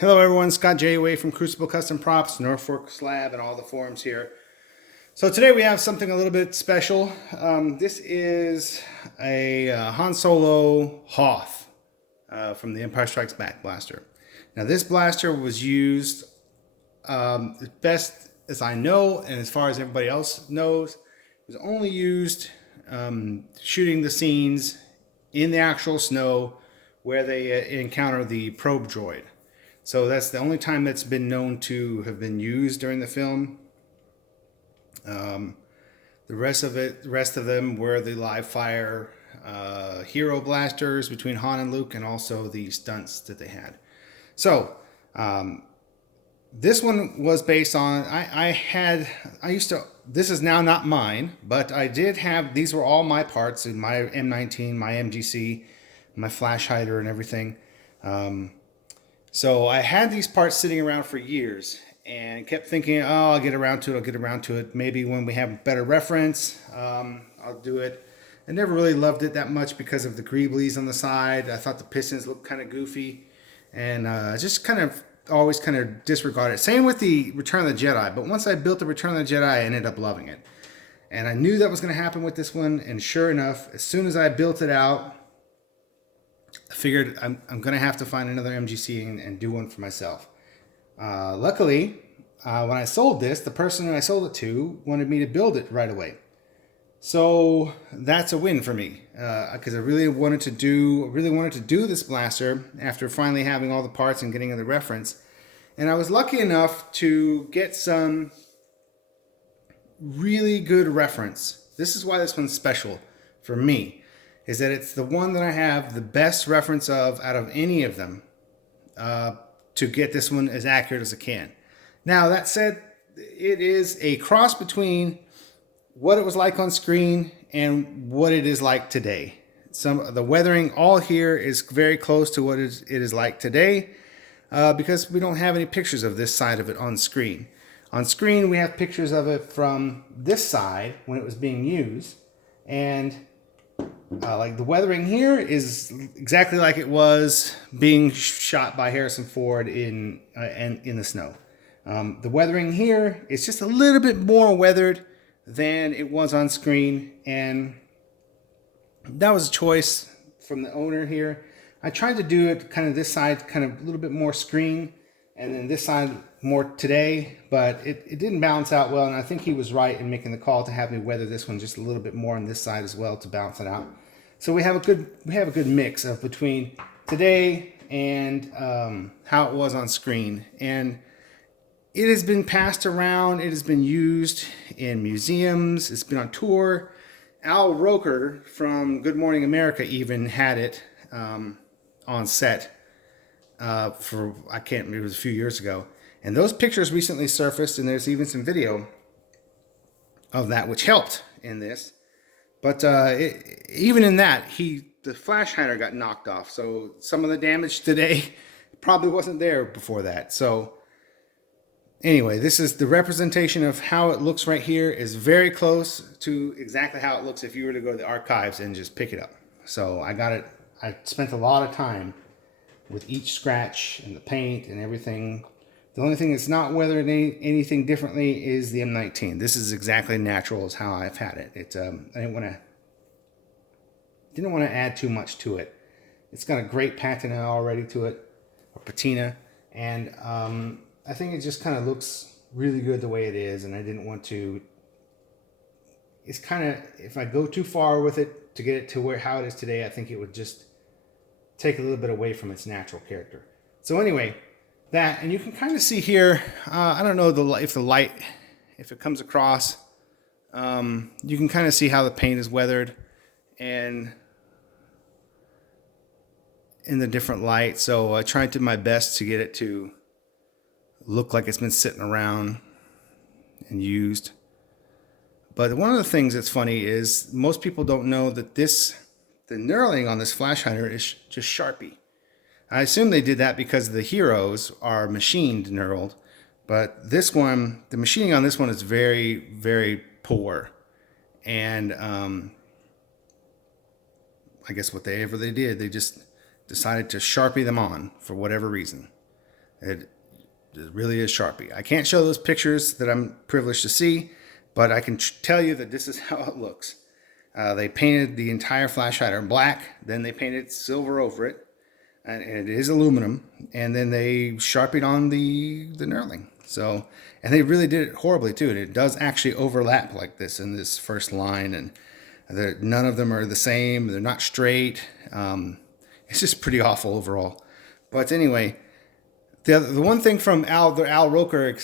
Hello everyone, Scott J. Way from Crucible Custom Props, Norfolk Slab, and all the forums here. So today we have something a little bit special. This is a Han Solo Hoth from the Empire Strikes Back blaster. Now this blaster was used, as best as I know, and as far as everybody else knows, it was only used shooting the scenes in the actual snow where they encounter the probe droid. So that's the only time that's been known to have been used during the film. The rest of them were the live fire hero blasters between Han and Luke, and also the stunts that they had. So this one was based on this is now not mine, but I did have, these were all my parts in my M19, my MGC, my flash hider, and everything. So I had these parts sitting around for years and kept thinking, oh, I'll get around to it. Maybe when we have better reference, I'll do it. I never really loved it that much because of the greeblies on the side. I thought the pistons looked kind of goofy, and just kind of always kind of disregarded it. Same with the Return of the Jedi, but once I built the Return of the Jedi, I ended up loving it. And I knew that was going to happen with this one, and sure enough, as soon as I built it out, I figured I'm going to have to find another MGC and do one for myself. Luckily, when I sold this, the person who I sold it to wanted me to build it right away. So that's a win for me, because I really wanted to do this blaster after finally having all the parts and getting the reference. And I was lucky enough to get some really good reference. This is why this one's special for me, is that it's the one that I have the best reference of out of any of them, to get this one as accurate as I can. Now, that said, it is a cross between what it was like on screen and what it is like today. The weathering all here is very close to what it is like today, because we don't have any pictures of this side of it on screen. On screen, we have pictures of it from this side when it was being used, and like the weathering here is exactly like it was being shot by Harrison Ford in the snow. The weathering here is just a little bit more weathered than it was on screen, and that was a choice from the owner here. I tried to do it kind of this side, kind of a little bit more screen, and then this side more today, but it didn't balance out well, and I think he was right in making the call to have me weather this one just a little bit more on this side as well to balance it out. So we have a good mix of between today and how it was on screen, and it has been passed around. It has been used in museums. It's been on tour. Al Roker from Good Morning America even had it on set for, I can't remember, it was a few years ago. And those pictures recently surfaced, and there's even some video of that, which helped in this. But even in that, the flash hider got knocked off. So some of the damage today probably wasn't there before that. So anyway, this is the representation of how it looks right here, is very close to exactly how it looks if you were to go to the archives and just pick it up. So I got it. I spent a lot of time with each scratch and the paint and everything. The only thing that's not weathered anything differently is the M19. This is exactly natural as how I've had it. I didn't want to add too much to it. It's got a great patina already to it, or patina, and I think it just kind of looks really good the way it is, and I didn't want to. It's kind of, if I go too far with it to get it to how it is today, I think it would just take a little bit away from its natural character. So anyway, that, and you can kind of see here, I don't know if the light, if it comes across, you can kind of see how the paint is weathered and in the different light. So I tried to my best to get it to look like it's been sitting around and used. But one of the things that's funny is most people don't know that the knurling on this flash hider is just Sharpie. I assume they did that because the heroes are machined knurled, but this one, the machining on this one is very, very poor. And I guess whatever they did, they just decided to Sharpie them on for whatever reason. It really is Sharpie. I can't show those pictures that I'm privileged to see, but I can tell you that this is how it looks. They painted the entire flash hider black, then they painted silver over it, and it is aluminum, and then they Sharpied on the knurling. So, and they really did it horribly too. It does actually overlap like this in this first line, and none of them are the same. They're not straight. It's just pretty awful overall. But anyway, the one thing from the Al Roker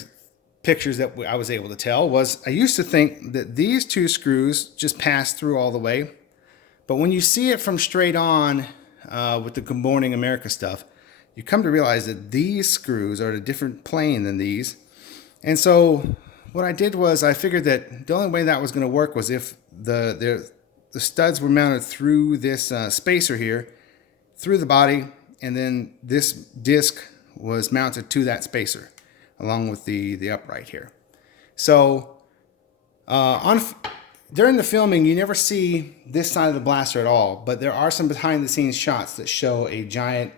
pictures that I was able to tell was I used to think that these two screws just passed through all the way. But when you see it from straight on with the Good Morning America stuff, you come to realize that these screws are at a different plane than these. And so what I did was I figured that the only way that was going to work was if the studs were mounted through this spacer here, through the body, and then this disc was mounted to that spacer along with the upright here. So during the filming, you never see this side of the blaster at all, but there are some behind the scenes shots that show a giant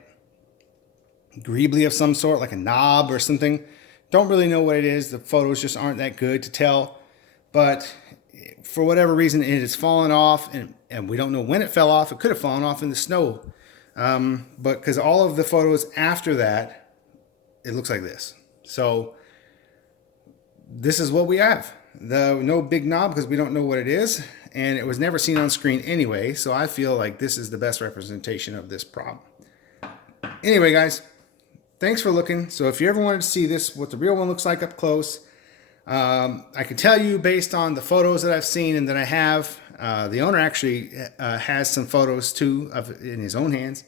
greebly of some sort, like a knob or something. Don't really know what it is. The photos just aren't that good to tell, but for whatever reason, it has fallen off, and we don't know when it fell off. It could have fallen off in the snow, but because all of the photos after that, it looks like this. So this is what we have. No big knob because we don't know what it is, and it was never seen on screen anyway, so I feel like this is the best representation of this problem. Anyway, guys, thanks for looking. So if you ever wanted to see this, what the real one looks like up close, I can tell you based on the photos that I've seen and that I have, the owner actually has some photos too in his own hands.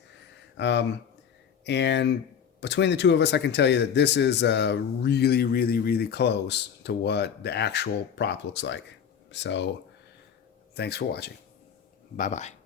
And between the two of us, I can tell you that this is really, really, really close to what the actual prop looks like. So thanks for watching. Bye-bye.